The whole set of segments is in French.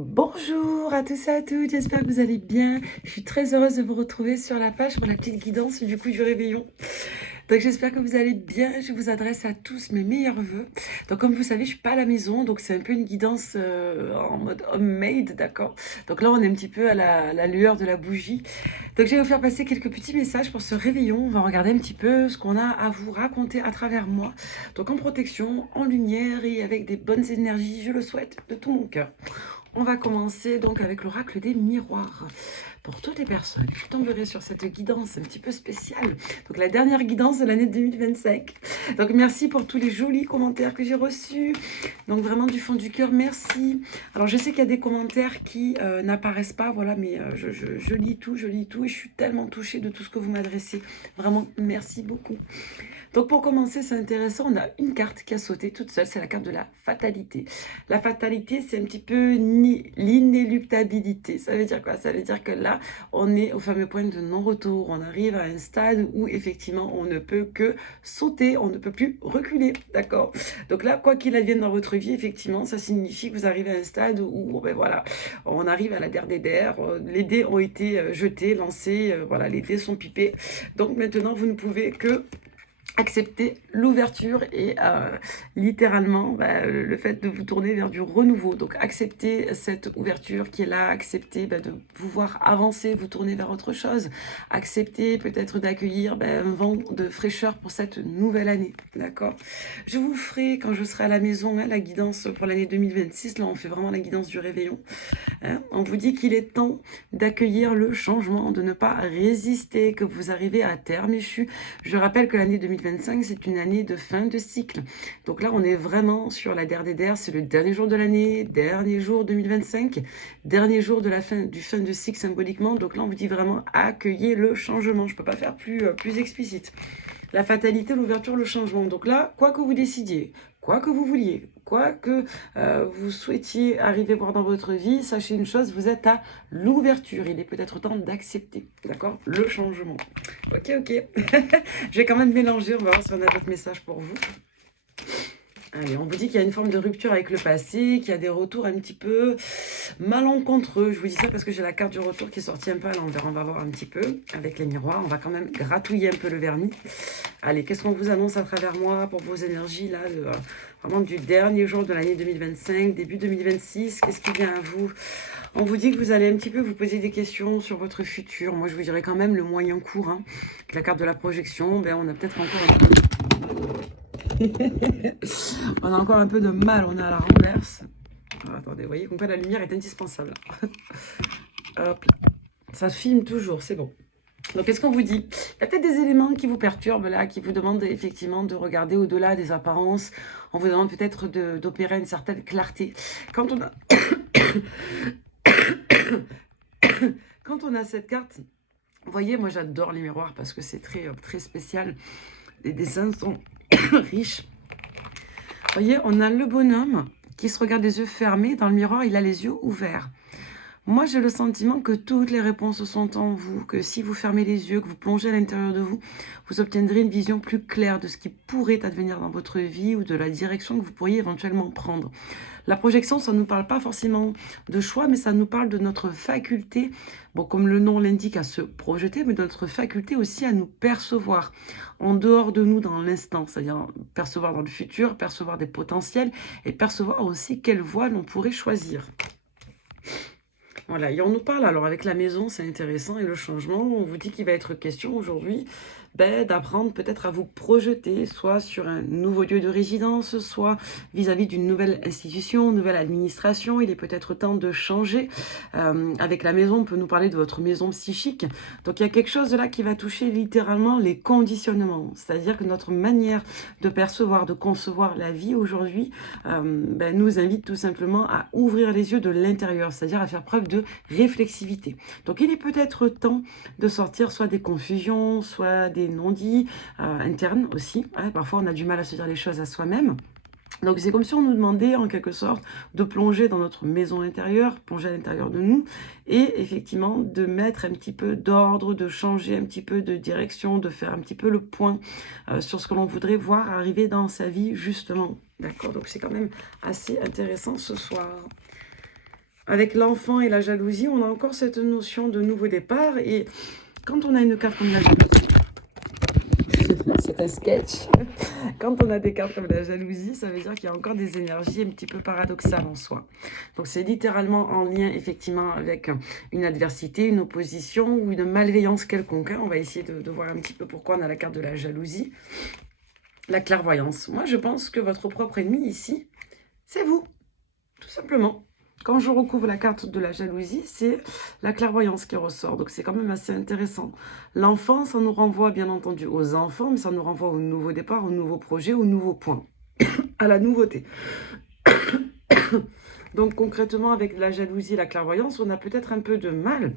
Bonjour à tous et à toutes, j'espère que vous allez bien. Je suis très heureuse de vous retrouver sur la page pour la petite guidance du réveillon. Donc j'espère que vous allez bien, je vous adresse à tous mes meilleurs vœux. Donc comme vous savez, je suis pas à la maison, donc c'est un peu une guidance en mode homemade, d'accord. Donc là on est un petit peu à la lueur de la bougie. Donc je vais vous faire passer quelques petits messages pour ce réveillon. On va regarder un petit peu ce qu'on a à vous raconter à travers moi. Donc en protection, en lumière et avec des bonnes énergies, je le souhaite de tout mon cœur. On va commencer donc avec l'oracle des miroirs. Pour toutes les personnes qui tomberaient sur cette guidance un petit peu spéciale, donc la dernière guidance de l'année 2025. Donc merci pour tous les jolis commentaires que j'ai reçus. Donc vraiment du fond du cœur, merci. Alors je sais qu'il y a des commentaires qui n'apparaissent pas, voilà, mais je lis tout et je suis tellement touchée de tout ce que vous m'adressez. Vraiment, merci beaucoup. Donc pour commencer, c'est intéressant, on a une carte qui a sauté toute seule, c'est la carte de la fatalité. La fatalité, c'est un petit peu l'inéluctabilité. Ça veut dire quoi? Ça veut dire que là, on est au fameux point de non-retour. On arrive à un stade où effectivement, on ne peut que sauter, on ne peut plus reculer, d'accord? Donc là, quoi qu'il advienne dans votre vie, effectivement, ça signifie que vous arrivez à un stade où, ben voilà, on arrive à la der des der. Les dés ont été jetés, lancés, voilà, les dés sont pipés. Donc maintenant, vous ne pouvez que accepter l'ouverture et littéralement le fait de vous tourner vers du renouveau. Donc accepter cette ouverture qui est là, accepter de pouvoir avancer, vous tourner vers autre chose, accepter peut-être d'accueillir un vent de fraîcheur pour cette nouvelle année, d'accord? Je vous ferai, quand je serai à la maison, la guidance pour l'année 2026. Là, on fait vraiment la guidance du réveillon. On vous dit qu'il est temps d'accueillir le changement, de ne pas résister, que vous arrivez à terme échu. Je rappelle que l'année 2025, c'est une année de fin de cycle. Donc là, on est vraiment sur la der des der, c'est le dernier jour de l'année, dernier jour 2025, dernier jour de la fin du fin de cycle symboliquement. Donc là, on vous dit vraiment accueillez le changement. Je ne peux pas faire plus explicite. La fatalité, l'ouverture, le changement. Donc là, quoi que vous décidiez, quoi que vous vouliez, quoi que vous souhaitiez arriver voir dans votre vie, sachez une chose, vous êtes à l'ouverture. Il est peut-être temps d'accepter, d'accord, le changement. Ok. Je vais quand même mélanger, on va voir si on a d'autres messages pour vous. Allez, on vous dit qu'il y a une forme de rupture avec le passé, qu'il y a des retours un petit peu malencontreux. Je vous dis ça parce que j'ai la carte du retour qui est sortie un peu à l'envers. On va voir un petit peu avec les miroirs. On va quand même gratouiller un peu le vernis. Allez, qu'est-ce qu'on vous annonce à travers moi pour vos énergies là, vraiment du dernier jour de l'année 2025, début 2026? Qu'est-ce qui vient à vous? On vous dit que vous allez un petit peu vous poser des questions sur votre futur. Moi, je vous dirais quand même le moyen court. Avec la carte de la projection, on a peut-être encore un peu... on a encore un peu de mal, on est à la renverse. Alors, attendez, vous voyez, comme quoi la lumière est indispensable. Hop, ça filme toujours, c'est bon. Donc, qu'est-ce qu'on vous dit? Il y a peut-être des éléments qui vous perturbent là, qui vous demandent effectivement de regarder au-delà des apparences. On vous demande peut-être d'opérer une certaine clarté. Quand on a... Quand on a cette carte, vous voyez, moi j'adore les miroirs parce que c'est très spécial. Les dessins sont riches. Vous voyez, on a le bonhomme qui se regarde les yeux fermés. Dans le miroir, il a les yeux ouverts. Moi, j'ai le sentiment que toutes les réponses sont en vous, que si vous fermez les yeux, que vous plongez à l'intérieur de vous, vous obtiendrez une vision plus claire de ce qui pourrait advenir dans votre vie ou de la direction que vous pourriez éventuellement prendre. La projection, ça ne nous parle pas forcément de choix, mais ça nous parle de notre faculté, bon, comme le nom l'indique, à se projeter, mais de notre faculté aussi à nous percevoir en dehors de nous dans l'instant, c'est-à-dire percevoir dans le futur, percevoir des potentiels et percevoir aussi quelle voie l'on pourrait choisir. Voilà, et on nous parle, alors avec la maison, c'est intéressant, et le changement, on vous dit qu'il va être question aujourd'hui d'apprendre peut-être à vous projeter, soit sur un nouveau lieu de résidence, soit vis-à-vis d'une nouvelle institution, nouvelle administration. Il est peut-être temps de changer. Avec la maison, on peut nous parler de votre maison psychique. Donc il y a quelque chose de là qui va toucher littéralement les conditionnements, c'est-à-dire que notre manière de percevoir, de concevoir la vie aujourd'hui nous invite tout simplement à ouvrir les yeux de l'intérieur, c'est-à-dire à faire preuve de réflexivité. Donc il est peut-être temps de sortir soit des confusions, soit des non-dits internes aussi. Parfois on a du mal à se dire les choses à soi-même. Donc c'est comme si on nous demandait en quelque sorte de plonger dans notre maison intérieure, plonger à l'intérieur de nous et effectivement de mettre un petit peu d'ordre, de changer un petit peu de direction, de faire un petit peu le point sur ce que l'on voudrait voir arriver dans sa vie justement. D'accord, donc c'est quand même assez intéressant ce soir. avec l'enfant et la jalousie, on a encore cette notion de nouveau départ. Et quand on a une carte comme la jalousie, c'est un sketch. Quand on a des cartes comme la jalousie, ça veut dire qu'il y a encore des énergies un petit peu paradoxales en soi. Donc c'est littéralement en lien effectivement avec une adversité, une opposition ou une malveillance quelconque. On va essayer de voir un petit peu pourquoi on a la carte de la jalousie. La clairvoyance. Moi, je pense que votre propre ennemi ici, c'est vous, tout simplement. Quand je recouvre la carte de la jalousie, c'est la clairvoyance qui ressort. Donc, c'est quand même assez intéressant. L'enfant, ça nous renvoie bien entendu aux enfants, mais ça nous renvoie au nouveau départ, au nouveau projet, au nouveau point, à la nouveauté. Donc, concrètement, avec la jalousie et la clairvoyance, on a peut-être un peu de mal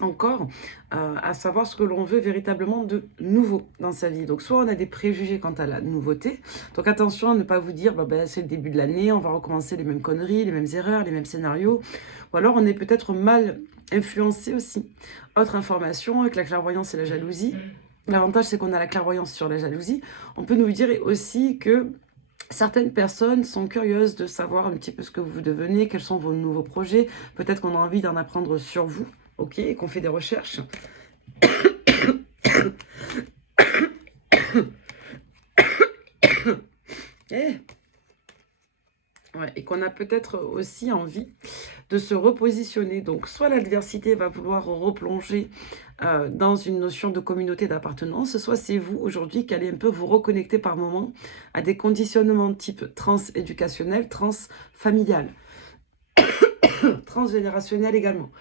encore à savoir ce que l'on veut véritablement de nouveau dans sa vie. Donc soit on a des préjugés quant à la nouveauté, donc attention à ne pas vous dire c'est le début de l'année, on va recommencer les mêmes conneries, les mêmes erreurs, les mêmes scénarios, ou alors on est peut-être mal influencé aussi. Autre information avec la clairvoyance et la jalousie, l'avantage c'est qu'on a la clairvoyance sur la jalousie, on peut nous dire aussi que certaines personnes sont curieuses de savoir un petit peu ce que vous devenez, quels sont vos nouveaux projets, peut-être qu'on a envie d'en apprendre sur vous, ok, et qu'on fait des recherches. Et qu'on a peut-être aussi envie de se repositionner. Donc, soit l'adversité va vouloir replonger dans une notion de communauté d'appartenance, soit c'est vous aujourd'hui qui allez un peu vous reconnecter par moment à des conditionnements type trans-éducationnel, trans-familial, transgénérationnel également.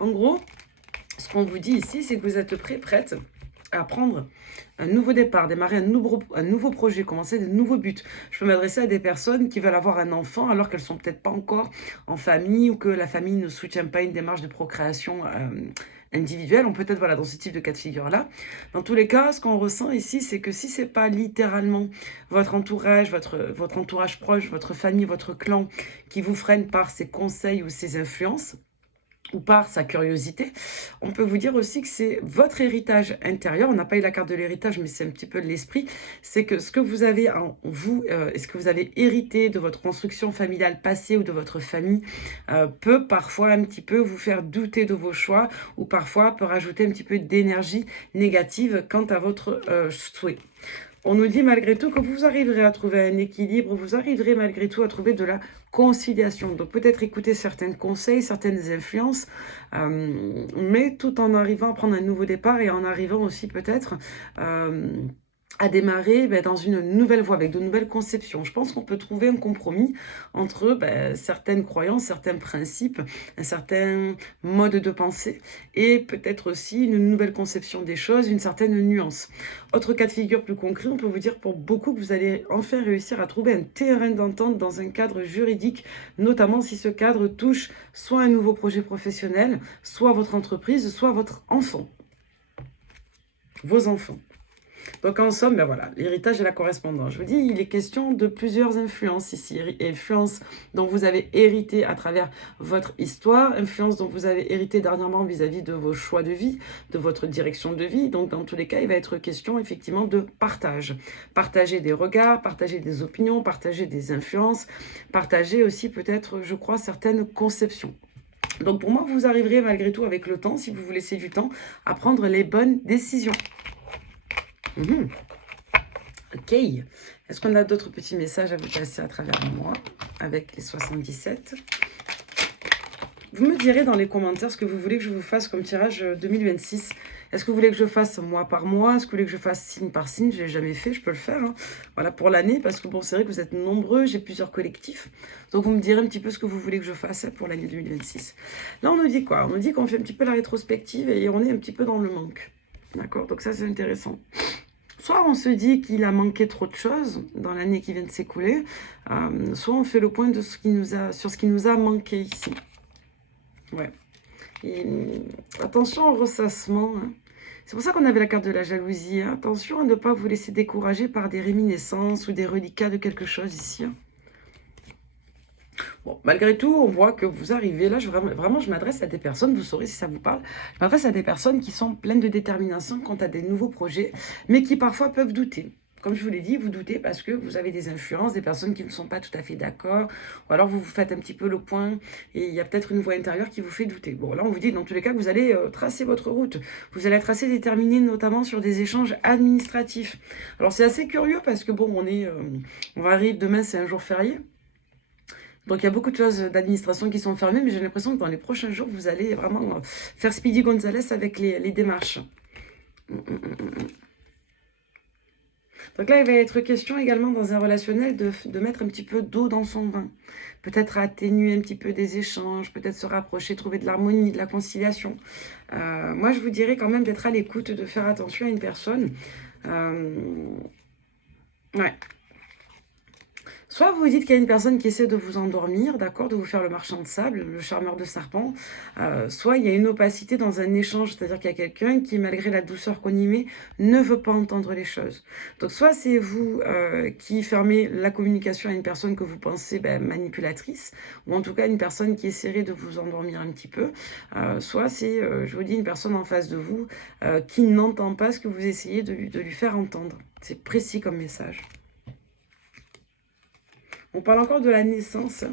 En gros, ce qu'on vous dit ici, c'est que vous êtes prête à prendre un nouveau départ, démarrer un nouveau projet, commencer de nouveaux buts. Je peux m'adresser à des personnes qui veulent avoir un enfant alors qu'elles sont peut-être pas encore en famille ou que la famille ne soutient pas une démarche de procréation individuelle. On peut être dans ce type de cas de figure-là. Dans tous les cas, ce qu'on ressent ici, c'est que si c'est pas littéralement votre entourage, votre entourage proche, votre famille, votre clan qui vous freine par ses conseils ou ses influences, ou par sa curiosité, on peut vous dire aussi que c'est votre héritage intérieur. On n'a pas eu la carte de l'héritage, mais c'est un petit peu de l'esprit. C'est que ce que vous avez en vous, ce que vous avez hérité de votre construction familiale passée ou de votre famille, peut parfois un petit peu vous faire douter de vos choix ou parfois peut rajouter un petit peu d'énergie négative quant à votre souhait. On nous dit malgré tout que vous arriverez à trouver un équilibre, vous arriverez malgré tout à trouver de la conciliation. Donc peut-être écouter certains conseils, certaines influences, mais tout en arrivant à prendre un nouveau départ et en arrivant aussi peut-être à démarrer dans une nouvelle voie, avec de nouvelles conceptions. Je pense qu'on peut trouver un compromis entre certaines croyances, certains principes, un certain mode de pensée, et peut-être aussi une nouvelle conception des choses, une certaine nuance. Autre cas de figure plus concret, on peut vous dire pour beaucoup que vous allez enfin réussir à trouver un terrain d'entente dans un cadre juridique, notamment si ce cadre touche soit un nouveau projet professionnel, soit votre entreprise, soit votre enfant, vos enfants. Donc en somme, l'héritage et la correspondance. Je vous dis, il est question de plusieurs influences ici. Influences dont vous avez hérité à travers votre histoire, influences dont vous avez hérité dernièrement vis-à-vis de vos choix de vie, de votre direction de vie. Donc dans tous les cas, il va être question effectivement de partage. Partager des regards, partager des opinions, partager des influences, partager aussi peut-être, je crois, certaines conceptions. Donc pour moi, vous arriverez malgré tout avec le temps, si vous vous laissez du temps, à prendre les bonnes décisions. Ok. Est-ce qu'on a d'autres petits messages à vous passer à travers moi avec les 77? Vous me direz dans les commentaires ce que vous voulez que je vous fasse comme tirage 2026. Est-ce que vous voulez que je fasse mois par mois? Est-ce que vous voulez que je fasse signe par signe? Je ne l'ai jamais fait, je peux le faire. Voilà, pour l'année, parce que bon, c'est vrai que vous êtes nombreux, j'ai plusieurs collectifs. Donc vous me direz un petit peu ce que vous voulez que je fasse pour l'année 2026. Là, on nous dit quoi? On nous dit qu'on fait un petit peu la rétrospective et on est un petit peu dans le manque. D'accord? Donc ça, c'est intéressant. Soit on se dit qu'il a manqué trop de choses dans l'année qui vient de s'écouler, soit on fait le point de sur ce qui nous a manqué ici. Ouais. Et, attention au ressassement. C'est pour ça qu'on avait la carte de la jalousie. Attention à ne pas vous laisser décourager par des réminiscences ou des reliquats de quelque chose ici. Bon, malgré tout, on voit que vous arrivez là, vraiment, je m'adresse à des personnes, vous saurez si ça vous parle, je m'adresse à des personnes qui sont pleines de détermination quant à des nouveaux projets, mais qui parfois peuvent douter. comme je vous l'ai dit, vous doutez parce que vous avez des influences, des personnes qui ne sont pas tout à fait d'accord, ou alors vous vous faites un petit peu le point et il y a peut-être une voix intérieure qui vous fait douter. Bon, là, on vous dit dans tous les cas que vous allez tracer votre route. Vous allez être assez déterminé, notamment sur des échanges administratifs. Alors, c'est assez curieux parce que, bon, on arrive demain, c'est un jour férié. Donc, il y a beaucoup de choses d'administration qui sont fermées, mais j'ai l'impression que dans les prochains jours, vous allez vraiment faire Speedy Gonzalez avec les démarches. Donc là, il va être question également dans un relationnel de mettre un petit peu d'eau dans son vin. Peut-être atténuer un petit peu des échanges, peut-être se rapprocher, trouver de l'harmonie, de la conciliation. Moi, je vous dirais quand même d'être à l'écoute, de faire attention à une personne. Ouais. Soit vous vous dites qu'il y a une personne qui essaie de vous endormir, d'accord, de vous faire le marchand de sable, le charmeur de serpent. Soit il y a une opacité dans un échange, c'est-à-dire qu'il y a quelqu'un qui, malgré la douceur qu'on y met, ne veut pas entendre les choses. Donc soit c'est vous qui fermez la communication à une personne que vous pensez manipulatrice, ou en tout cas une personne qui essaierait de vous endormir un petit peu. Soit c'est, je vous dis, une personne en face de vous qui n'entend pas ce que vous essayez de lui faire entendre. C'est précis comme message. On parle encore de la naissance.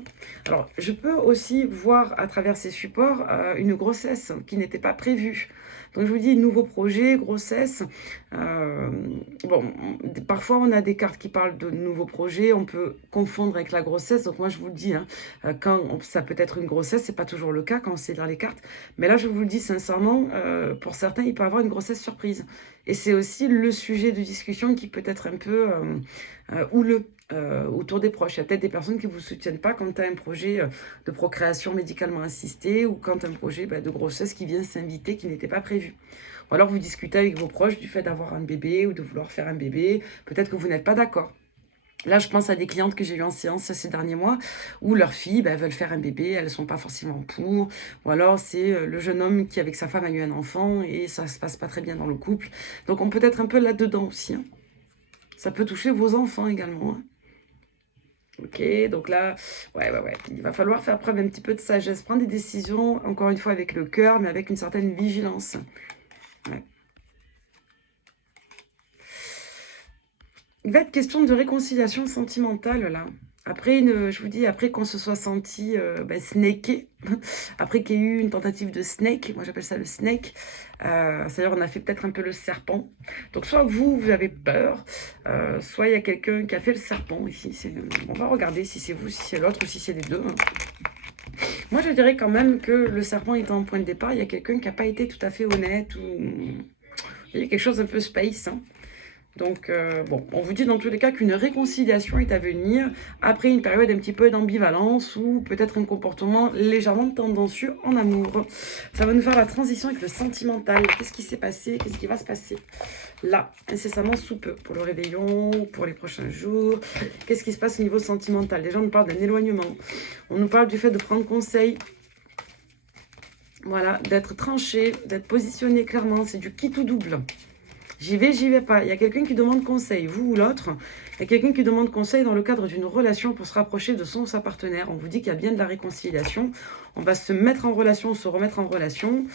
Alors, je peux aussi voir à travers ces supports une grossesse qui n'était pas prévue. Donc, je vous dis, nouveau projet, grossesse. Bon, parfois, on a des cartes qui parlent de nouveaux projets. On peut confondre avec la grossesse. Donc, moi, je vous le dis, hein, ça peut être une grossesse, c'est pas toujours le cas quand on sait lire les cartes. Mais là, je vous le dis sincèrement, pour certains, il peut y avoir une grossesse surprise. Et c'est aussi le sujet de discussion qui peut être un peu houleux. Autour des proches. Il y a peut-être des personnes qui ne vous soutiennent pas quand tu as un projet de procréation médicalement assistée ou quand tu as un projet de grossesse qui vient s'inviter qui n'était pas prévu. Ou alors vous discutez avec vos proches du fait d'avoir un bébé ou de vouloir faire un bébé. Peut-être que vous n'êtes pas d'accord. Là, je pense à des clientes que j'ai eues en séance ces derniers mois où leurs filles veulent faire un bébé, elles ne sont pas forcément pour. Ou alors, c'est le jeune homme qui, avec sa femme, a eu un enfant et ça ne se passe pas très bien dans le couple. Donc, on peut être un peu là-dedans aussi. Hein. Ça peut toucher vos enfants également. Hein. Ok, donc là, ouais, il va falloir faire preuve un petit peu de sagesse, prendre des décisions, encore une fois, avec le cœur, mais avec une certaine vigilance. Ouais. Il va être question de réconciliation sentimentale, là. Après, je vous dis, après qu'on se soit senti snaké, après qu'il y ait eu une tentative de snake, moi j'appelle ça le snake, c'est-à-dire on a fait peut-être un peu le serpent. Donc soit vous avez peur, soit il y a quelqu'un qui a fait le serpent ici. On va regarder si c'est vous, si c'est l'autre ou si c'est les deux. Hein. Moi je dirais quand même que le serpent étant en point de départ, il y a quelqu'un qui n'a pas été tout à fait honnête ou il y a quelque chose un peu space. Hein. Donc, bon, on vous dit dans tous les cas qu'une réconciliation est à venir après une période un petit peu d'ambivalence ou peut-être un comportement légèrement tendancieux en amour. Ça va nous faire la transition avec le sentimental. Qu'est-ce qui s'est passé? Qu'est-ce qui va se passer là, incessamment sous peu, pour le réveillon, pour les prochains jours? Qu'est-ce qui se passe au niveau sentimental? Déjà, on nous parle d'un éloignement. On nous parle du fait de prendre conseil. Voilà, d'être tranché, d'être positionné clairement. C'est du qui tout double. J'y vais pas. Il y a quelqu'un qui demande conseil, vous ou l'autre. Il y a quelqu'un qui demande conseil dans le cadre d'une relation pour se rapprocher de son ou sa partenaire. On vous dit qu'il y a bien de la réconciliation. On va se mettre en relation, se remettre en relation.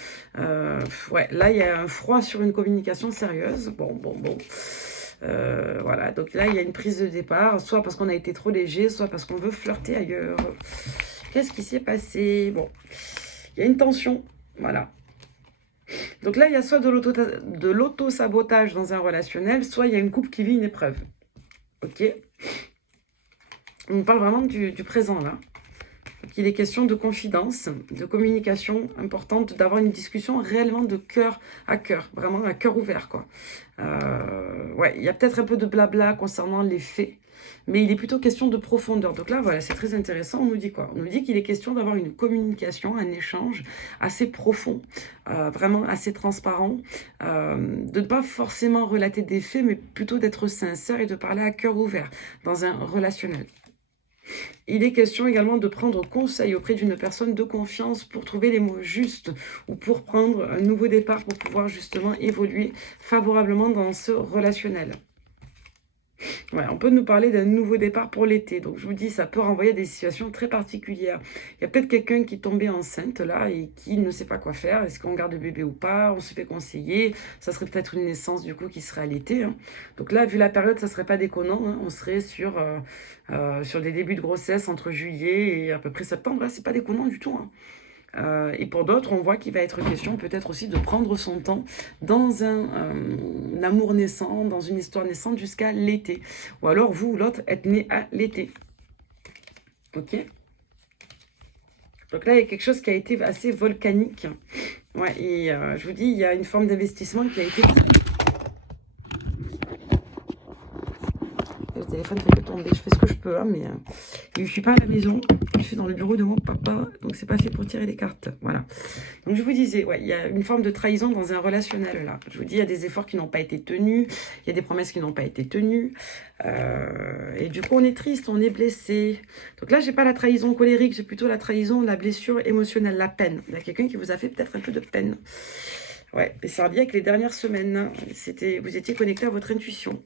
Ouais, là, il y a un froid sur une communication sérieuse. Bon. Voilà, donc là, il y a une prise de départ, soit parce qu'on a été trop léger, soit parce qu'on veut flirter ailleurs. Qu'est-ce qui s'est passé? Bon, il y a une tension, voilà. Donc là, il y a soit de l'auto-sabotage dans un relationnel, soit il y a une couple qui vit une épreuve. Ok? On parle vraiment du présent là. Donc, il est question de confidence, de communication importante, d'avoir une discussion réellement de cœur à cœur, vraiment à cœur ouvert, quoi. Ouais, il y a peut-être un peu de blabla concernant les faits, mais il est plutôt question de profondeur. Donc là, voilà, c'est très intéressant. On nous dit quoi? On nous dit qu'il est question d'avoir une communication, un échange assez profond, vraiment assez transparent, de ne pas forcément relater des faits, mais plutôt d'être sincère et de parler à cœur ouvert dans un relationnel. Il est question également de prendre conseil auprès d'une personne de confiance pour trouver les mots justes ou pour prendre un nouveau départ pour pouvoir justement évoluer favorablement dans ce relationnel. Ouais, on peut nous parler d'un nouveau départ pour l'été. Donc, je vous dis, ça peut renvoyer à des situations très particulières. Il y a peut-être quelqu'un qui est tombé enceinte là et qui ne sait pas quoi faire. Est-ce qu'on garde le bébé ou pas? On se fait conseiller. Ça serait peut-être une naissance du coup qui serait à l'été, hein. Donc là, vu la période, ça serait pas déconnant, hein. On serait sur des débuts de grossesse entre juillet et à peu près septembre. Là, c'est pas déconnant du tout, hein. Et pour d'autres, on voit qu'il va être question peut-être aussi de prendre son temps dans un amour naissant, dans une histoire naissante jusqu'à l'été. Ou alors vous ou l'autre êtes né à l'été. Ok? Donc là, il y a quelque chose qui a été assez volcanique. Ouais, et je vous dis, il y a une forme d'investissement qui a été... Le téléphone fait que tomber. Je fais ce que je peux, hein, mais je ne suis pas à la maison. Je suis dans le bureau de mon papa, donc c'est pas fait pour tirer les cartes. Voilà. Donc je vous disais, ouais, il y a une forme de trahison dans un relationnel là. Je vous dis, il y a des efforts qui n'ont pas été tenus, il y a des promesses qui n'ont pas été tenues. Et du coup, on est triste, on est blessé. Donc là, j'ai pas la trahison colérique, j'ai plutôt la trahison, la blessure émotionnelle, la peine. Il y a quelqu'un qui vous a fait peut-être un peu de peine. Ouais, et ça revient avec les dernières semaines. Vous étiez connecté à votre intuition.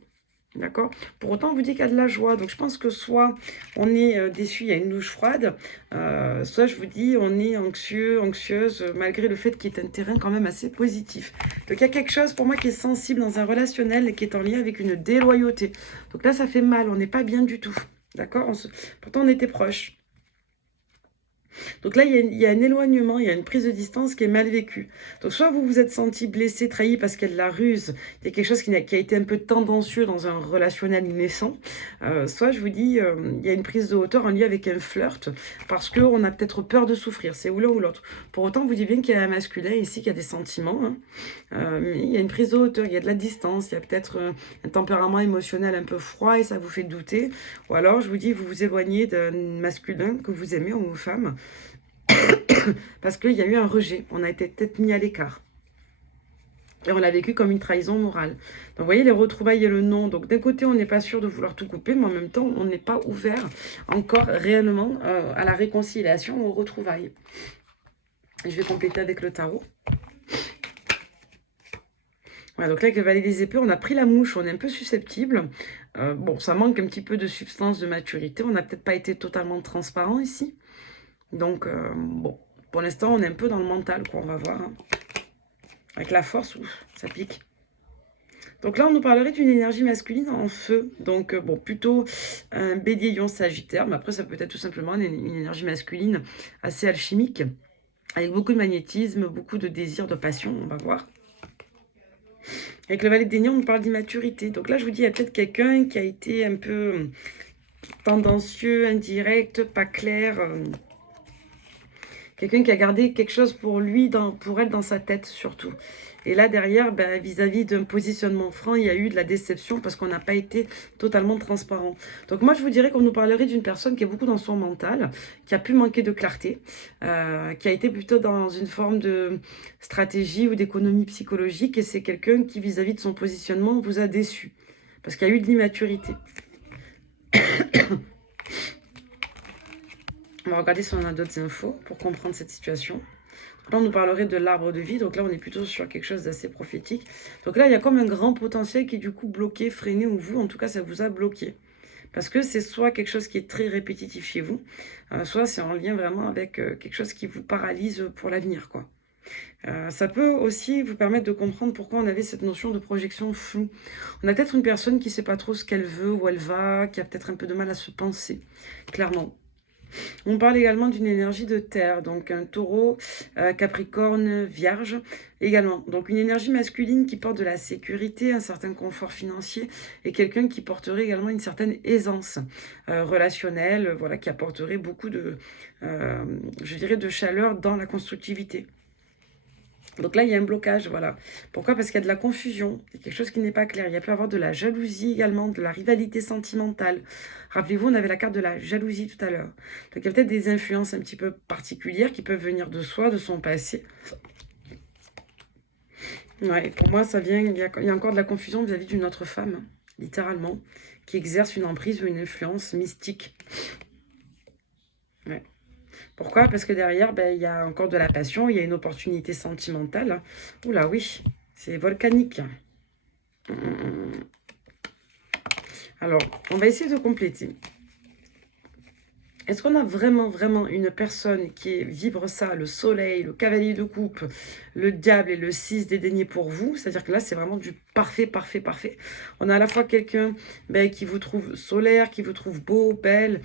D'accord? Pour autant, on vous dit qu'il y a de la joie. Donc, je pense que soit on est déçu, il y a une douche froide, soit je vous dis, on est anxieux, anxieuse, malgré le fait qu'il y ait un terrain quand même assez positif. Donc, il y a quelque chose pour moi qui est sensible dans un relationnel et qui est en lien avec une déloyauté. Donc là, ça fait mal, on n'est pas bien du tout. D'accord? Pourtant, on était proches. Donc là, il y a un éloignement, il y a une prise de distance qui est mal vécue. Donc soit vous vous êtes senti blessé, trahi parce qu'il y a de la ruse, il y a quelque chose qui a été un peu tendancieux dans un relationnel naissant, soit je vous dis, il y a une prise de hauteur en lien avec un flirt, parce qu'on a peut-être peur de souffrir, c'est ou l'un ou l'autre. Pour autant, vous dites bien qu'il y a un masculin ici, qu'il y a des sentiments, hein, mais il y a une prise de hauteur, il y a de la distance, il y a peut-être un tempérament émotionnel un peu froid et ça vous fait douter. Ou alors, je vous dis, vous vous éloignez d'un masculin que vous aimez, homme ou femme, parce qu'il y a eu un rejet, on a été peut-être mis à l'écart. Et on l'a vécu comme une trahison morale. Donc, vous voyez, les retrouvailles et le non. Donc, d'un côté, on n'est pas sûr de vouloir tout couper, mais en même temps, on n'est pas ouvert encore réellement à la réconciliation, aux retrouvailles. Je vais compléter avec le tarot. Voilà, donc là, avec le valet des épées, on a pris la mouche, on est un peu susceptible. Bon, ça manque un petit peu de substance, de maturité. On n'a peut-être pas été totalement transparent ici. Donc, bon, pour l'instant, on est un peu dans le mental, quoi, on va voir, hein. Avec la force, ouf, ça pique. Donc là, on nous parlerait d'une énergie masculine en feu. Donc, bon, plutôt un bélier, lion, sagittaire. Mais après, ça peut être tout simplement une énergie masculine assez alchimique, avec beaucoup de magnétisme, beaucoup de désir, de passion, on va voir. Avec le valet de denier, on nous parle d'immaturité. Donc là, je vous dis, il y a peut-être quelqu'un qui a été un peu tendancieux, indirect, pas clair. Quelqu'un qui a gardé quelque chose pour lui, pour elle, dans sa tête surtout. Et là, derrière, ben, vis-à-vis d'un positionnement franc, il y a eu de la déception parce qu'on n'a pas été totalement transparent. Donc moi, je vous dirais qu'on nous parlerait d'une personne qui est beaucoup dans son mental, qui a pu manquer de clarté, qui a été plutôt dans une forme de stratégie ou d'économie psychologique. Et c'est quelqu'un qui, vis-à-vis de son positionnement, vous a déçu. Parce qu'il y a eu de l'immaturité. On va regarder si on a d'autres infos pour comprendre cette situation. Là, on nous parlerait de l'arbre de vie. Donc là, on est plutôt sur quelque chose d'assez prophétique. Donc là, il y a comme un grand potentiel qui est du coup bloqué, freiné, ou vous, en tout cas, ça vous a bloqué. Parce que c'est soit quelque chose qui est très répétitif chez vous, soit c'est en lien vraiment avec quelque chose qui vous paralyse pour l'avenir, quoi. Ça peut aussi vous permettre de comprendre pourquoi on avait cette notion de projection floue. On a peut-être une personne qui ne sait pas trop ce qu'elle veut, où elle va, qui a peut-être un peu de mal à se penser, clairement. On parle également d'une énergie de terre, donc un taureau, capricorne, vierge également. Donc une énergie masculine qui porte de la sécurité, un certain confort financier et quelqu'un qui porterait également une certaine aisance relationnelle, voilà, qui apporterait beaucoup de, je dirais, de chaleur dans la constructivité. Donc là, il y a un blocage, voilà. Pourquoi? Parce qu'il y a de la confusion, il y a quelque chose qui n'est pas clair. Il y a pu avoir de la jalousie également, de la rivalité sentimentale. Rappelez-vous, on avait la carte de la jalousie tout à l'heure. Donc il y a peut-être des influences un petit peu particulières qui peuvent venir de soi, de son passé. Ouais, pour moi, ça vient, il y a encore de la confusion vis-à-vis d'une autre femme, hein, littéralement, qui exerce une emprise ou une influence mystique. Ouais. Pourquoi? Parce que derrière, ben, il y a encore de la passion, il y a une opportunité sentimentale. Oula, oui, c'est volcanique. Alors, on va essayer de compléter. Est-ce qu'on a vraiment une personne qui vibre ça, le soleil, le cavalier de coupe, le diable et le 6 dédaigné pour vous? C'est-à-dire que là, c'est vraiment du parfait. On a à la fois quelqu'un qui vous trouve solaire, qui vous trouve beau, belle,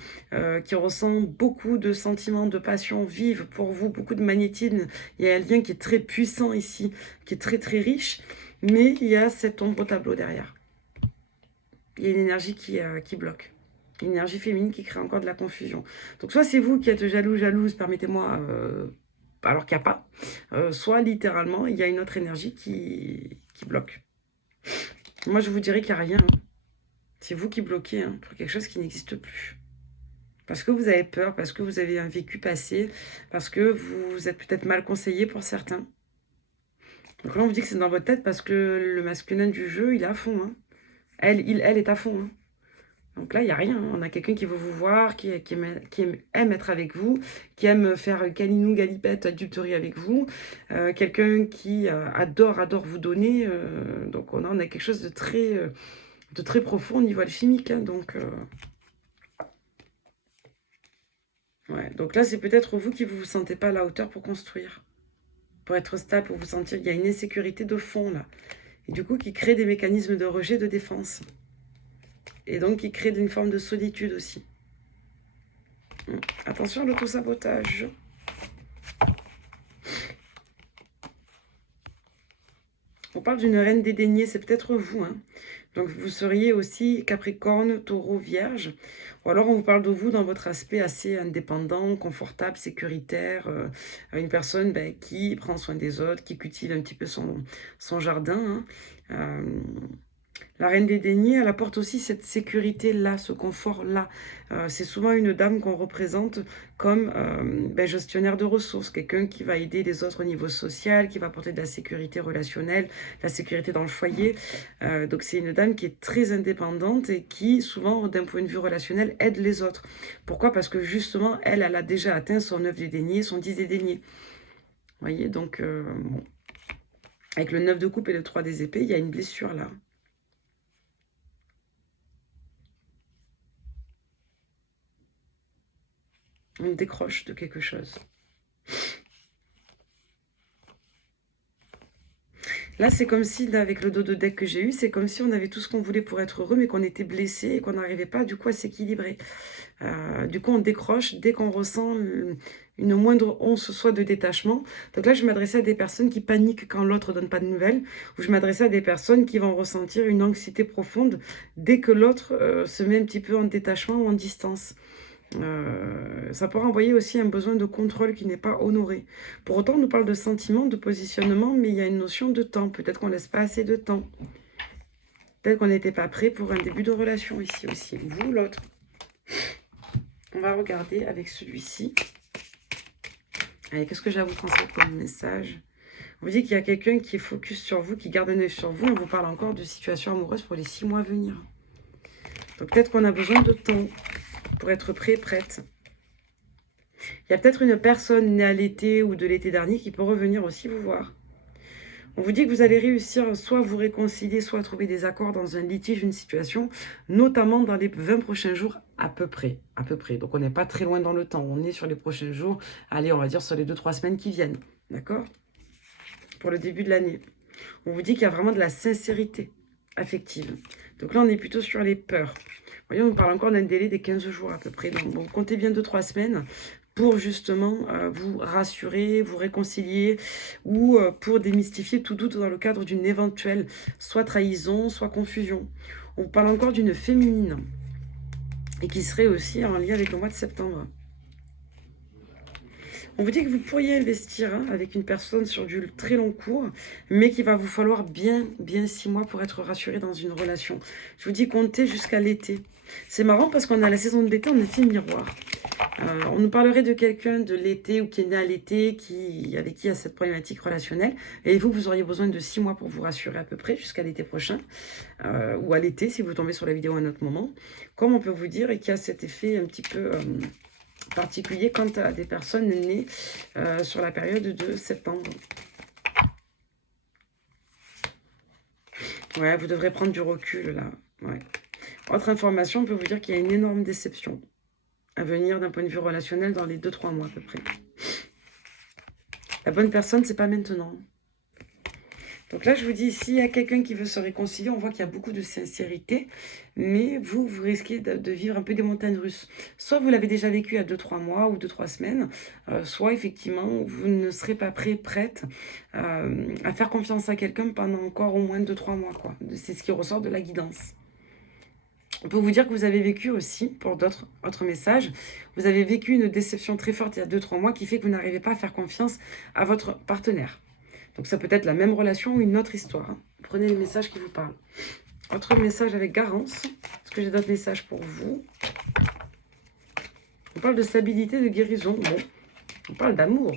qui ressent beaucoup de sentiments, de passion vive pour vous, beaucoup de magnétisme. Il y a un lien qui est très puissant ici, qui est très riche, mais il y a cette ombre au tableau derrière. Il y a une énergie qui bloque. Une énergie féminine qui crée encore de la confusion. Donc soit c'est vous qui êtes jaloux, jalouse, permettez-moi, alors qu'il n'y a pas. Soit littéralement, il y a une autre énergie qui bloque. Moi, je vous dirais qu'il n'y a rien. Hein. C'est vous qui bloquez pour quelque chose qui n'existe plus. Parce que vous avez peur, parce que vous avez un vécu passé, parce que vous êtes peut-être mal conseillé pour certains. Donc là, on vous dit que c'est dans votre tête parce que le masculin du jeu, il est à fond. Hein. Elle est à fond. Hein. Donc là, il n'y a rien. Hein. On a quelqu'un qui veut vous voir, qui aime être avec vous, qui aime faire calinou, galipette, adulterie avec vous. Quelqu'un qui adore vous donner. Donc on a quelque chose de très profond au niveau alchimique. Hein. Ouais. Donc là, c'est peut-être vous qui ne vous sentez pas à la hauteur pour construire. Pour être stable, pour vous sentir qu'il y a une insécurité de fond là. Et du coup, qui crée des mécanismes de rejet, de défense. Et donc, qui crée une forme de solitude aussi. Attention à l'autosabotage. On parle d'une reine dédaignée, c'est peut-être vous. Hein. Donc, vous seriez aussi Capricorne, Taureau, Vierge. Ou alors, on vous parle de vous dans votre aspect assez indépendant, confortable, sécuritaire. Une personne qui prend soin des autres, qui cultive un petit peu son jardin. Hein. La reine des deniers, elle apporte aussi cette sécurité-là, ce confort-là. C'est souvent une dame qu'on représente comme gestionnaire de ressources, quelqu'un qui va aider les autres au niveau social, qui va apporter de la sécurité relationnelle, la sécurité dans le foyer. Donc c'est une dame qui est très indépendante et qui, souvent, d'un point de vue relationnel, aide les autres. Pourquoi? Parce que justement, elle a déjà atteint son 9 des deniers, son 10 des deniers. Vous voyez, donc, bon. Avec le 9 de coupe et le 3 des épées, il y a une blessure là. On décroche de quelque chose. Là, c'est comme si, là, avec le dos de deck que j'ai eu, c'est comme si on avait tout ce qu'on voulait pour être heureux, mais qu'on était blessé et qu'on n'arrivait pas, du coup, à s'équilibrer. Du coup, on décroche dès qu'on ressent une moindre once, soit de détachement. Donc là, je m'adressais à des personnes qui paniquent quand l'autre donne pas de nouvelles, ou je m'adressais à des personnes qui vont ressentir une anxiété profonde dès que l'autre se met un petit peu en détachement ou en distance. Ça peut renvoyer aussi un besoin de contrôle qui n'est pas honoré. Pour autant, on nous parle de sentiment, de positionnement, mais il y a une notion de temps. Peut-être qu'on ne laisse pas assez de temps. Peut-être qu'on n'était pas prêt pour un début de relation ici aussi. Vous, l'autre. On va regarder avec celui-ci. Allez, qu'est-ce que j'ai à vous transmettre comme message? On vous dit qu'il y a quelqu'un qui est focus sur vous, qui garde un œil sur vous. On vous parle encore de situation amoureuse pour les 6 mois à venir. Donc peut-être qu'on a besoin de temps pour être prêt, prête. Il y a peut-être une personne née à l'été ou de l'été dernier qui peut revenir aussi vous voir. On vous dit que vous allez réussir soit à vous réconcilier, soit à trouver des accords dans un litige, une situation, notamment dans les 20 prochains jours à peu près. Donc on n'est pas très loin dans le temps, on est sur les prochains jours, allez, on va dire sur les 2-3 semaines qui viennent, d'accord? Pour le début de l'année. On vous dit qu'il y a vraiment de la sincérité affective. Donc là, on est plutôt sur les peurs. Vous voyez, on parle encore d'un délai des 15 jours à peu près. Donc bon, comptez bien 2-3 semaines pour justement vous rassurer, vous réconcilier ou pour démystifier tout doute dans le cadre d'une éventuelle soit trahison, soit confusion. On parle encore d'une féminine et qui serait aussi en lien avec le mois de septembre. On vous dit que vous pourriez investir avec une personne sur du très long cours, mais qu'il va vous falloir bien 6 mois pour être rassuré dans une relation. Je vous dis comptez jusqu'à l'été. C'est marrant parce qu'on a la saison de l'été, on est miroir. On nous parlerait de quelqu'un de l'été ou qui est né à l'été, avec qui il y a cette problématique relationnelle. Et vous auriez besoin de 6 mois pour vous rassurer à peu près jusqu'à l'été prochain. Ou à l'été si vous tombez sur la vidéo à un autre moment. Comme on peut vous dire, et qui a cet effet un petit peu particulier quant à des personnes nées sur la période de septembre. Ouais, vous devrez prendre du recul là. Ouais. Autre information, on peut vous dire qu'il y a une énorme déception à venir d'un point de vue relationnel dans les 2-3 mois à peu près. La bonne personne, c'est pas maintenant. Donc là, je vous dis, s'il y a quelqu'un qui veut se réconcilier, on voit qu'il y a beaucoup de sincérité, mais vous risquez de vivre un peu des montagnes russes. Soit vous l'avez déjà vécu à 2-3 mois ou 2-3 semaines, soit effectivement, vous ne serez pas prête à faire confiance à quelqu'un pendant encore au moins 2-3 mois, quoi. C'est ce qui ressort de la guidance. On peut vous dire que vous avez vécu aussi, pour autres messages, vous avez vécu une déception très forte il y a 2-3 mois qui fait que vous n'arrivez pas à faire confiance à votre partenaire. Donc ça peut être la même relation ou une autre histoire. Hein. Prenez les messages qui vous parlent. Autre message avec Garance. Est-ce que j'ai d'autres messages pour vous? On parle de stabilité, de guérison. Bon, on parle d'amour.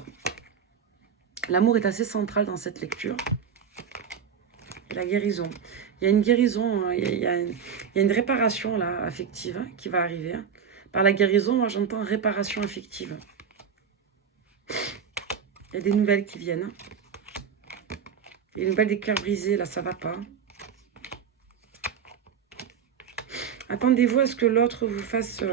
L'amour est assez central dans cette lecture. Et la guérison. Il y a une guérison, hein, il y a une réparation là, affective hein, qui va arriver. Hein. Par la guérison, moi j'entends réparation affective. Il y a des nouvelles qui viennent. Hein. Il y a une nouvelle des cœurs brisés, là ça va pas. Attendez-vous à ce que l'autre vous fasse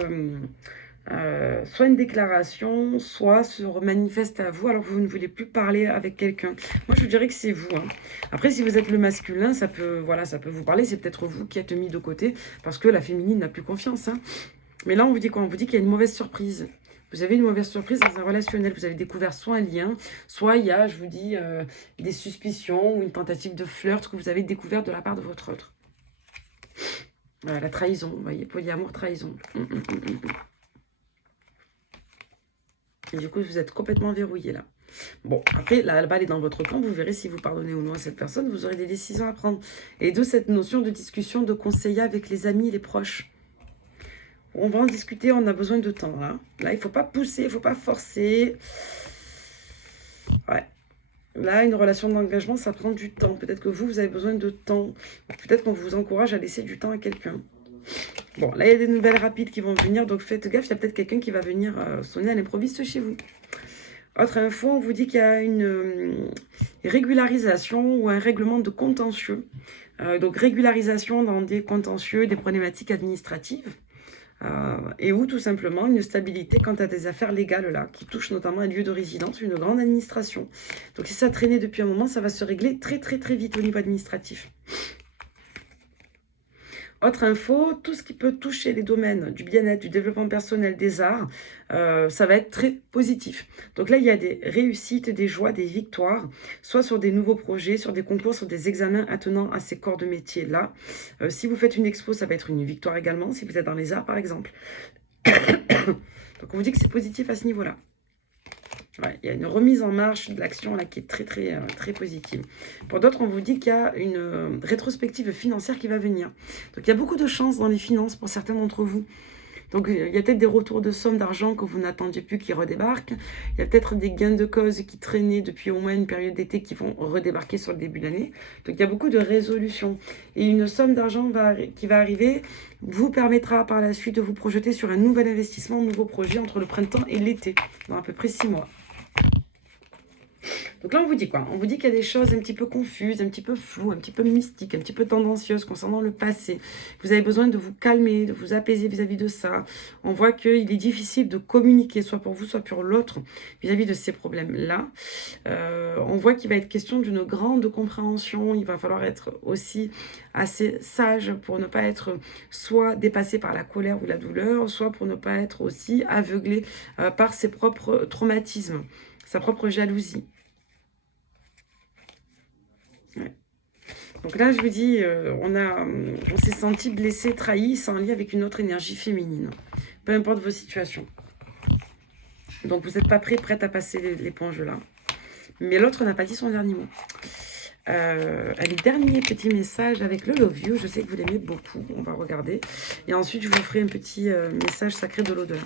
soit une déclaration, soit se manifeste à vous alors que vous ne voulez plus parler avec quelqu'un. Moi, je vous dirais que c'est vous. Hein. Après, si vous êtes le masculin, ça peut vous parler. C'est peut-être vous qui êtes mis de côté parce que la féminine n'a plus confiance. Hein. Mais là, on vous dit quoi? On vous dit qu'il y a une mauvaise surprise. Vous avez une mauvaise surprise dans un relationnel. Vous avez découvert soit un lien, soit il y a, je vous dis, des suspicions ou une tentative de flirt que vous avez découvert de la part de votre autre. Voilà, la trahison, vous voyez, polyamour, trahison. Et du coup, vous êtes complètement verrouillé là. Bon, après, la balle est dans votre camp. Vous verrez si vous pardonnez ou non à cette personne. Vous aurez des décisions à prendre. Et d'où cette notion de discussion, de conseiller avec les amis, les proches. On va en discuter, on a besoin de temps. Là, il ne faut pas pousser, il ne faut pas forcer. Ouais. Là, une relation d'engagement, ça prend du temps. Peut-être que vous avez besoin de temps. Peut-être qu'on vous encourage à laisser du temps à quelqu'un. Bon, là, il y a des nouvelles rapides qui vont venir. Donc, faites gaffe, il y a peut-être quelqu'un qui va venir sonner à l'improviste chez vous. Autre info, on vous dit qu'il y a une régularisation ou un règlement de contentieux. Donc, régularisation dans des contentieux, des problématiques administratives. Et ou tout simplement une stabilité quant à des affaires légales là, qui touchent notamment un lieu de résidence, une grande administration. Donc si ça traînait depuis un moment, ça va se régler très très très vite au niveau administratif. Autre info, tout ce qui peut toucher les domaines du bien-être, du développement personnel, des arts, ça va être très positif. Donc là, il y a des réussites, des joies, des victoires, soit sur des nouveaux projets, sur des concours, sur des examens attenant à ces corps de métier-là. Si vous faites une expo, ça va être une victoire également, si vous êtes dans les arts, par exemple. Donc on vous dit que c'est positif à ce niveau-là. Ouais, il y a une remise en marche de l'action là qui est très très très positive. Pour d'autres, on vous dit qu'il y a une rétrospective financière qui va venir. Donc il y a beaucoup de chance dans les finances pour certains d'entre vous. Donc il y a peut-être des retours de sommes d'argent que vous n'attendiez plus qui redébarquent. Il y a peut-être des gains de cause qui traînaient depuis au moins une période d'été qui vont redébarquer sur le début de l'année. Donc il y a beaucoup de résolutions. Et une somme d'argent qui va arriver vous permettra par la suite de vous projeter sur un nouvel investissement, un nouveau projet entre le printemps et l'été, dans à peu près 6 mois. Donc là, on vous dit quoi? On vous dit qu'il y a des choses un petit peu confuses, un petit peu floues, un petit peu mystiques, un petit peu tendancieuses concernant le passé. Vous avez besoin de vous calmer, de vous apaiser vis-à-vis de ça. On voit qu'il est difficile de communiquer, soit pour vous, soit pour l'autre, vis-à-vis de ces problèmes-là. On voit qu'il va être question d'une grande compréhension. Il va falloir être aussi assez sage pour ne pas être soit dépassé par la colère ou la douleur, soit pour ne pas être aussi aveuglé par ses propres traumatismes, sa propre jalousie. Ouais. Donc là, je vous dis, on s'est senti blessé, trahi, c'est en lien avec une autre énergie féminine. Peu importe vos situations. Donc vous n'êtes pas prête à passer l'éponge là. Mais l'autre n'a pas dit son dernier mot. Allez, dernier petit message avec le Love You. Je sais que vous l'aimez beaucoup. On va regarder. Et ensuite, je vous ferai un petit message sacré de l'au-delà.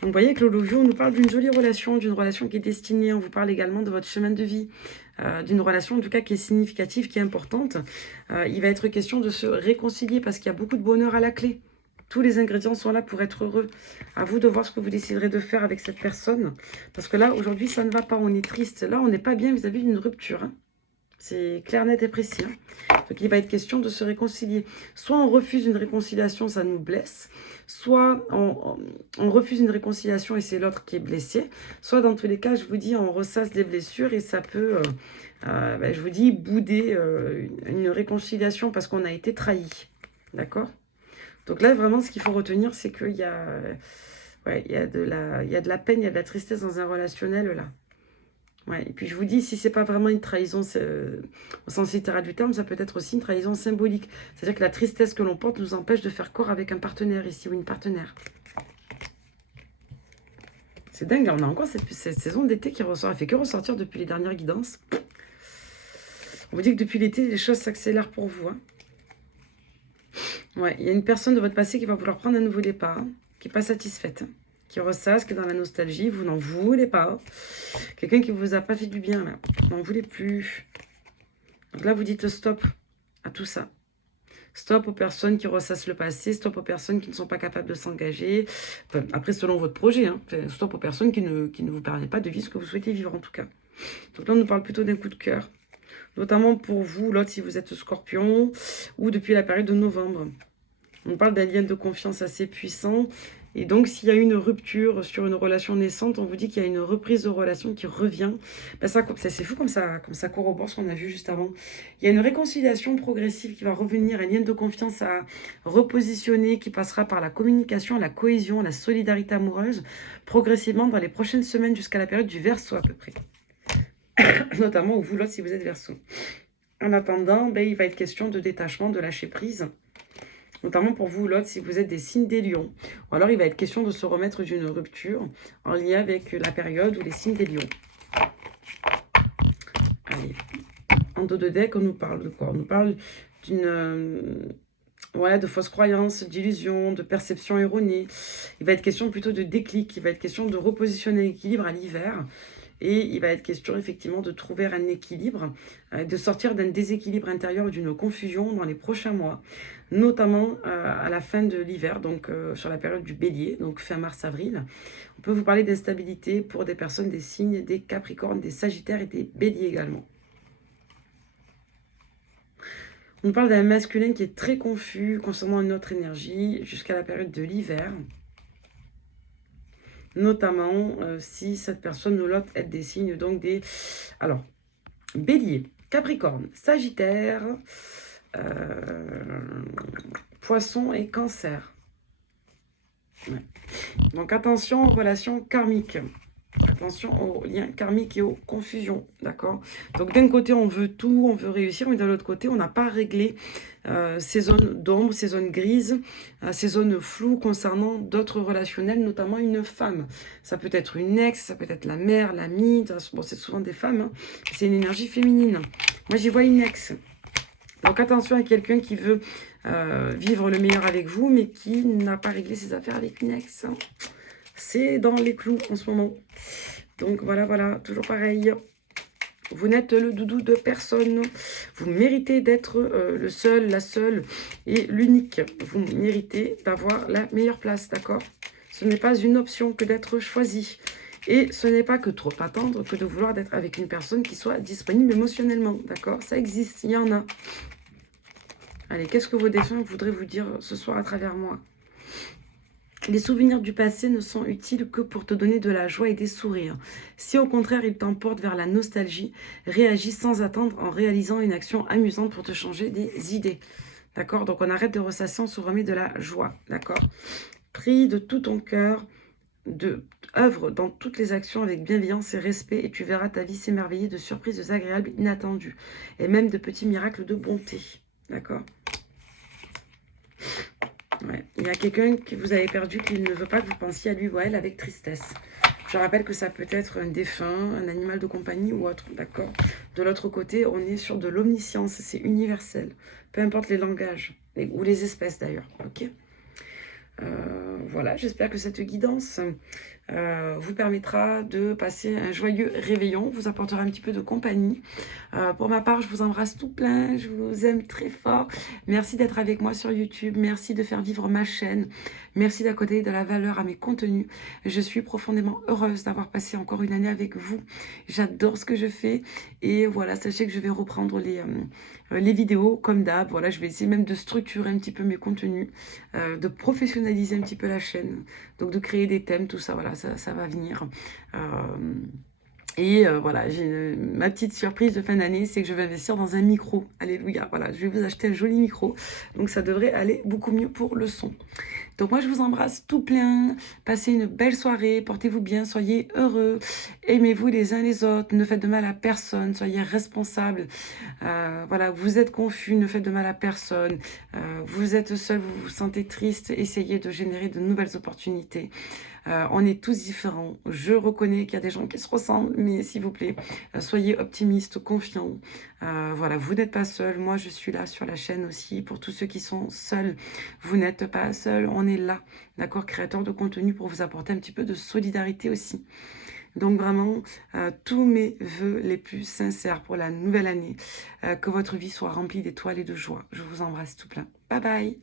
Donc, vous voyez que le Love You, on nous parle d'une jolie relation, d'une relation qui est destinée. On vous parle également de votre chemin de vie, d'une relation en tout cas qui est significative, qui est importante. Il va être question de se réconcilier parce qu'il y a beaucoup de bonheur à la clé. Tous les ingrédients sont là pour être heureux. À vous de voir ce que vous déciderez de faire avec cette personne. Parce que là, aujourd'hui, ça ne va pas. On est triste. Là, on n'est pas bien vis-à-vis d'une rupture. Hein. C'est clair, net et précis. Hein. Donc, il va être question de se réconcilier. Soit on refuse une réconciliation, ça nous blesse. Soit on refuse une réconciliation et c'est l'autre qui est blessé. Soit, dans tous les cas, je vous dis, on ressasse des blessures et ça peut, ben, je vous dis, bouder une réconciliation parce qu'on a été trahi. D'accord? Donc là, vraiment, ce qu'il faut retenir, c'est qu'il y a, ouais, il y a de la peine, il y a de la tristesse dans un relationnel, là. Ouais, et puis je vous dis, si c'est pas vraiment une trahison au sens littéral du terme, ça peut être aussi une trahison symbolique. C'est-à-dire que la tristesse que l'on porte nous empêche de faire corps avec un partenaire ici, ou une partenaire. C'est dingue, on a encore cette saison d'été qui ressort. Elle fait que ressortir depuis les dernières guidances. On vous dit que depuis l'été, les choses s'accélèrent pour vous. Hein. Ouais, il y a une personne de votre passé qui va vouloir prendre un nouveau départ, hein, qui n'est pas satisfaite. Hein. Qui ressasse, qui est dans la nostalgie, vous n'en voulez pas. Quelqu'un qui ne vous a pas fait du bien, là. Vous n'en voulez plus. Donc là, vous dites stop à tout ça. Stop aux personnes qui ressassent le passé, stop aux personnes qui ne sont pas capables de s'engager. Enfin, après, selon votre projet, hein. Enfin, stop aux personnes qui ne vous permettent pas de vivre ce que vous souhaitez vivre, en tout cas. Donc là, on nous parle plutôt d'un coup de cœur. Notamment pour vous, l'autre, si vous êtes scorpion, ou depuis la période de novembre. On parle d'un lien de confiance assez puissant. Et donc, s'il y a une rupture sur une relation naissante, on vous dit qu'il y a une reprise de relation qui revient. Ben c'est fou comme ça corrobore ce qu'on a vu juste avant. Il y a une réconciliation progressive qui va revenir, un lien de confiance à repositionner, qui passera par la communication, la cohésion, la solidarité amoureuse, progressivement dans les prochaines semaines jusqu'à la période du Verseau à peu près. Notamment, vous l'autre si vous êtes Verseau. En attendant, ben, il va être question de détachement, de lâcher prise. Notamment pour vous, l'autre, si vous êtes des signes des lions. Ou alors, il va être question de se remettre d'une rupture en lien avec la période où les signes des lions. Allez. En dos de deck, on nous parle de quoi? On nous parle d'une... ouais, de fausses croyances, d'illusions, de perceptions erronées. Il va être question plutôt de déclic. Il va être question de repositionner l'équilibre à l'hiver. Et il va être question effectivement de trouver un équilibre, de sortir d'un déséquilibre intérieur, d'une confusion dans les prochains mois, notamment à la fin de l'hiver, donc sur la période du bélier, donc fin mars-avril. On peut vous parler d'instabilité pour des personnes, des signes, des capricornes, des sagittaires et des béliers également. On parle d'un masculin qui est très confus concernant une autre énergie jusqu'à la période de l'hiver. Notamment si cette personne ou l'autre est des signes, donc des... Alors, bélier, capricorne, sagittaire, poisson et cancer. Ouais. Donc attention aux relations karmiques. Attention aux liens karmiques et aux confusions, d'accord? Donc d'un côté, on veut tout, on veut réussir, mais de l'autre côté, on n'a pas réglé ces zones d'ombre, ces zones grises, ces zones floues concernant d'autres relationnels, notamment une femme. Ça peut être une ex, ça peut être la mère, l'amie, bon, c'est souvent des femmes, hein. C'est une énergie féminine. Moi, j'y vois une ex. Donc attention à quelqu'un qui veut vivre le meilleur avec vous, mais qui n'a pas réglé ses affaires avec une ex, hein. C'est dans les clous en ce moment. Donc voilà, toujours pareil. Vous n'êtes le doudou de personne. Vous méritez d'être le seul, la seule et l'unique. Vous méritez d'avoir la meilleure place, d'accord? Ce n'est pas une option que d'être choisi. Et ce n'est pas que trop attendre que de vouloir être avec une personne qui soit disponible émotionnellement, d'accord? Ça existe, il y en a. Allez, qu'est-ce que vos défunts voudraient vous dire ce soir à travers moi? Les souvenirs du passé ne sont utiles que pour te donner de la joie et des sourires. Si au contraire ils t'emportent vers la nostalgie, réagis sans attendre en réalisant une action amusante pour te changer des idées. D'accord? Donc on arrête de ressasser, on se remet de la joie. D'accord? Prie de tout ton cœur, œuvre dans toutes les actions avec bienveillance et respect et tu verras ta vie s'émerveiller de surprises agréables, inattendues et même de petits miracles de bonté. D'accord? Ouais. Il y a quelqu'un que vous avez perdu qui ne veut pas que vous pensiez à lui ou à elle avec tristesse. Je rappelle que ça peut être un défunt, un animal de compagnie ou autre, d'accord? De l'autre côté, on est sur de l'omniscience, c'est universel. Peu importe les langages, ou les espèces d'ailleurs, ok? Voilà, j'espère que cette guidance vous permettra de passer un joyeux réveillon, vous apportera un petit peu de compagnie. Pour ma part, je vous embrasse tout plein, je vous aime très fort. Merci d'être avec moi sur YouTube, merci de faire vivre ma chaîne, merci d'accorder de la valeur à mes contenus. Je suis profondément heureuse d'avoir passé encore une année avec vous. J'adore ce que je fais et voilà, sachez que je vais reprendre les vidéos comme d'hab. Voilà, je vais essayer même de structurer un petit peu mes contenus, de professionnaliser un petit peu la chaîne, donc de créer des thèmes, tout ça, voilà, ça va venir. Voilà, j'ai ma petite surprise de fin d'année, c'est que je vais investir dans un micro. Alléluia, voilà, je vais vous acheter un joli micro. Donc ça devrait aller beaucoup mieux pour le son. Donc moi, je vous embrasse tout plein. Passez une belle soirée, portez-vous bien, soyez heureux. Aimez-vous les uns les autres, ne faites de mal à personne, soyez responsables. Voilà, vous êtes confus, ne faites de mal à personne. Vous êtes seul, vous vous sentez triste, essayez de générer de nouvelles opportunités. On est tous différents. Je reconnais qu'il y a des gens qui se ressemblent, mais s'il vous plaît, soyez optimistes, confiants. Voilà, vous n'êtes pas seuls. Moi, je suis là sur la chaîne aussi pour tous ceux qui sont seuls. Vous n'êtes pas seuls, on est là, d'accord, créateur de contenu pour vous apporter un petit peu de solidarité aussi. Donc vraiment, tous mes vœux les plus sincères pour la nouvelle année. Que votre vie soit remplie d'étoiles et de joie. Je vous embrasse tout plein. Bye bye.